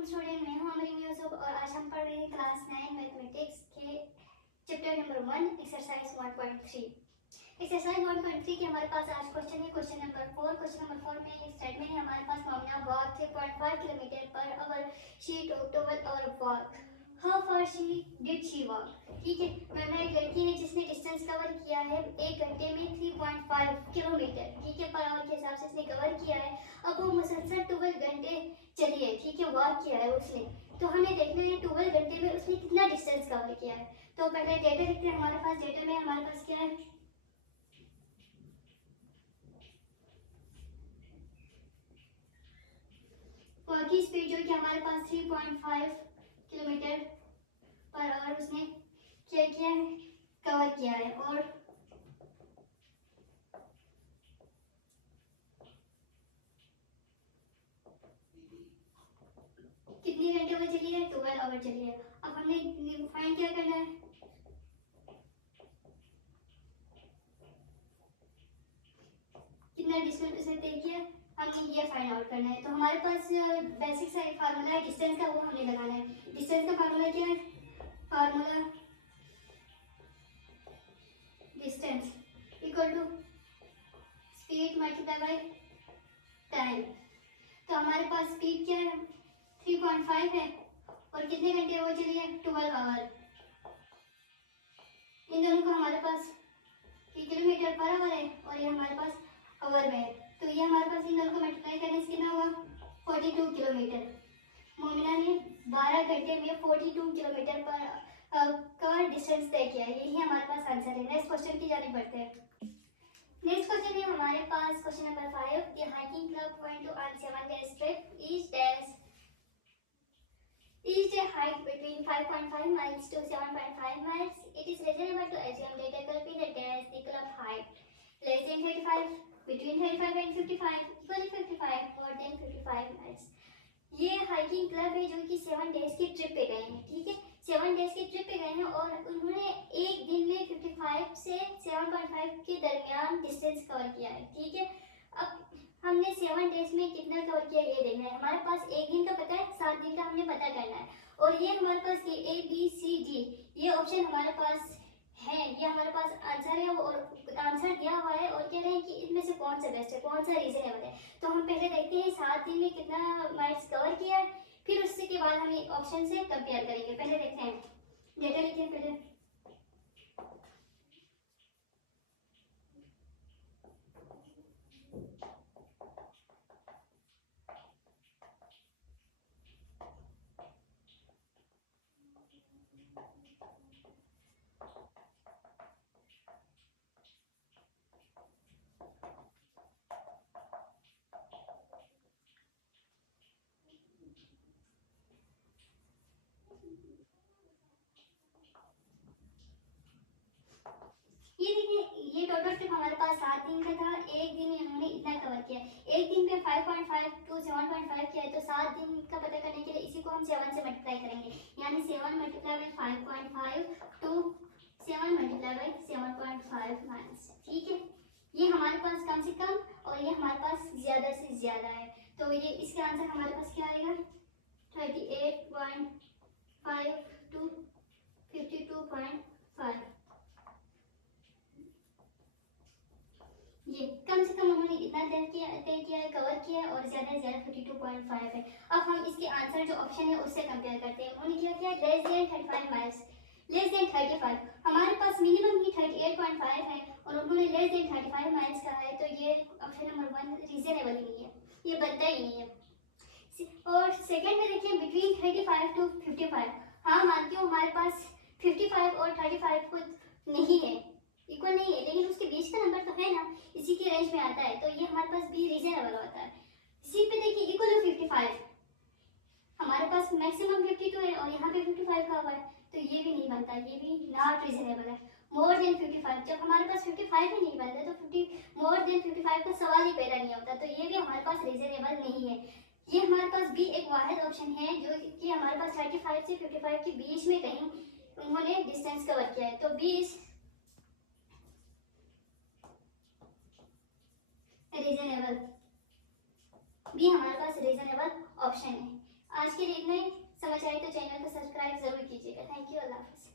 वालेकुम स्टूडेंट, मैं हूं अमरीन यूसुफ और आज हम पढ़ रहे हैं क्लास 9 मैथमेटिक्स के चैप्टर नंबर 1 एक्सरसाइज 1.3। एक्सरसाइज 1.3 के हमारे पास आज क्वेश्चन है क्वेश्चन नंबर 4। क्वेश्चन नंबर 4 में स्टेटमेंट है हमारे पास Momina walk 3.5 kilometre per hour she total और walk how far she did she walk. ठीक है, मोमिना एक लड़की है जिसने डिस्टेंस कवर किया है 1 घंटे में 3.5 किलोमीटर। ठीक है, पर आवर के हिसाब से इसने कवर किया है। अब वो मुसलसल 12 घंटे चली है, ठीक है, वॉक किया है उसने। तो हमें देखना है 12 घंटे में उसने कितना डिस्टेंस कवर किया है। तो पहले डेटा लिखते हैं। हमारे पास डेटा में हमारे पास क्या है, वॉक की स्पीड जो कि हमारे पास 3.5 किलोमीटर पर आवर उसने क्या किया है, कवर किया है। और कितने घंटे वो चली है, 12 आवर चली है। अब हमने फाइंड क्या करना है, कितना डिस्टेंस उसने तय किया, हमें ये फाइंड आउट करना है। तो हमारे पास बेसिक सा एक फार्मूला है डिस्टेंस का, वो हमें लगाना है। डिस्टेंस का फार्मूला क्या है, formula distance equal to speed multiply by time. तो हमारे पास स्पीड क्या है, 3.5 है और कितने घंटे वो चली है, 12 आवर। इन दोनों को हमारे पास किलोमीटर पर आवर है और ये हमारे पास आवर में है। तो ये हमारे पास इन दोनों को मल्टीप्लाई करने से कितना हुआ, 42 किलोमीटर। मोमिना ने 12 घंटे में 42 किलोमीटर पर का डिस्टेंस तय किया है। यही हमारे पास आंसर है। नेक्स्ट क्वेश्चन की जाने बढ़ते हैं। नेक्स्ट क्वेश्चन है हमारे पास question number 5। The hiking club went to on 7 days trip. Each day hike between 5.5 miles to 7.5 miles. It is reasonable to assume that the club is the club hike less than 35, between 35 and 55, equally 55, more than 55 miles. ये hiking club है जो कि 7 days की trip पे गए हैं। ठीक है, 7 डेज की ट्रिप पे गए हैं और उन्होंने एक दिन में 55 से 7.5 के दरमियान डिस्टेंस कवर किया है। ठीक है, अब हमने 7 डेज में कितना कवर किया ये देखना है। हमारे पास एक दिन का पता है, 7 दिन का हमने पता करना है। और ये हमारे पास ये ABCD ये ऑप्शन हमारे पास है, ये हमारे पास आंसर है और आंसर दिया हुआ है और कह रहे हैं कि इनमें से कौन सा बेस्ट है, कौन सा रीजनेबल है। तो हम पहले देखते हैं 7 दिन में कितना माइल्स कवर किया है, फिर उसके के बाद हम ऑप्शन से कंपेयर करेंगे। पहले देखते हैं, डेटा लिखते हैं पहले। ये देखिए, ये टोटल ट्रिप हमारे पास 7 दिन का था। एक दिन में इन्होंने इतना कवर किया। एक दिन पे 5.5 टू 7.5 किया है। तो 7 दिन का पता करने के लिए इसी को हम 7 से मल्टीप्लाई करेंगे, यानी 7 multiply by 5.5 to 7 multiply by 7.5 miles. ठीक है, ये हमारे पास कम से कम और ये हमारे पास ज्यादा से ज्यादा है। तो ये इसका आंसर हमारे पास क्या आएगा, 38.5 टू 52.5। ये कम से कम उन्होंने इतना तय किया है, कवर किया है और ज्यादा से ज्यादा 52.5 है। अब हम इसके आंसर जो ऑप्शन है उससे कंपेयर करते हैं। उन्होंने क्या किया, less than 35 miles, less than 35। हमारे पास मिनिमम ही 38.5 है और उन्होंने लेस देन 35 माइल्स कहा है। तो ये ऑप्शन नंबर 1 रीजनेबल ही नहीं है, ये बनता ही नहीं है। और सेकंड में देखिए, बिटवीन 35 टू 55। हाँ मानती हूँ, हमारे पास 55 और 35 कुछ नहीं है, इक्वल नहीं है, लेकिन उसके बीच का नंबर तो है ना, इसी के रेंज में आता है। तो ये हमारे पास भी रीजनेबल होता है। सी पे देखिए, इक्वल टू 55, हमारे पास मैक्सिमम 52 है और यहाँ पे 55 का हुआ है। तो ये भी नहीं बनता, ये भी नॉट रीजनेबल है। मोर देन 55, जब हमारे पास 55 ही नहीं बनता तो 50 मोर देन 55 का सवाल ही पैदा नहीं होता। तो ये भी हमारे पास रीजनेबल नहीं है। ये हमारे पास भी एक वाहिद ऑप्शन है जो कि हमारे पास 35 से 55 के बीच में कहीं उन्होंने डिस्टेंस कवर किया है। तो 20 रीजनेबल, भी हमारे पास रीजनेबल ऑप्शन है। आज के लिए इतना ही। समझ आए तो चैनल को सब्सक्राइब जरूर कीजिएगा। थैंक यू, अल्लाह हाफिज़।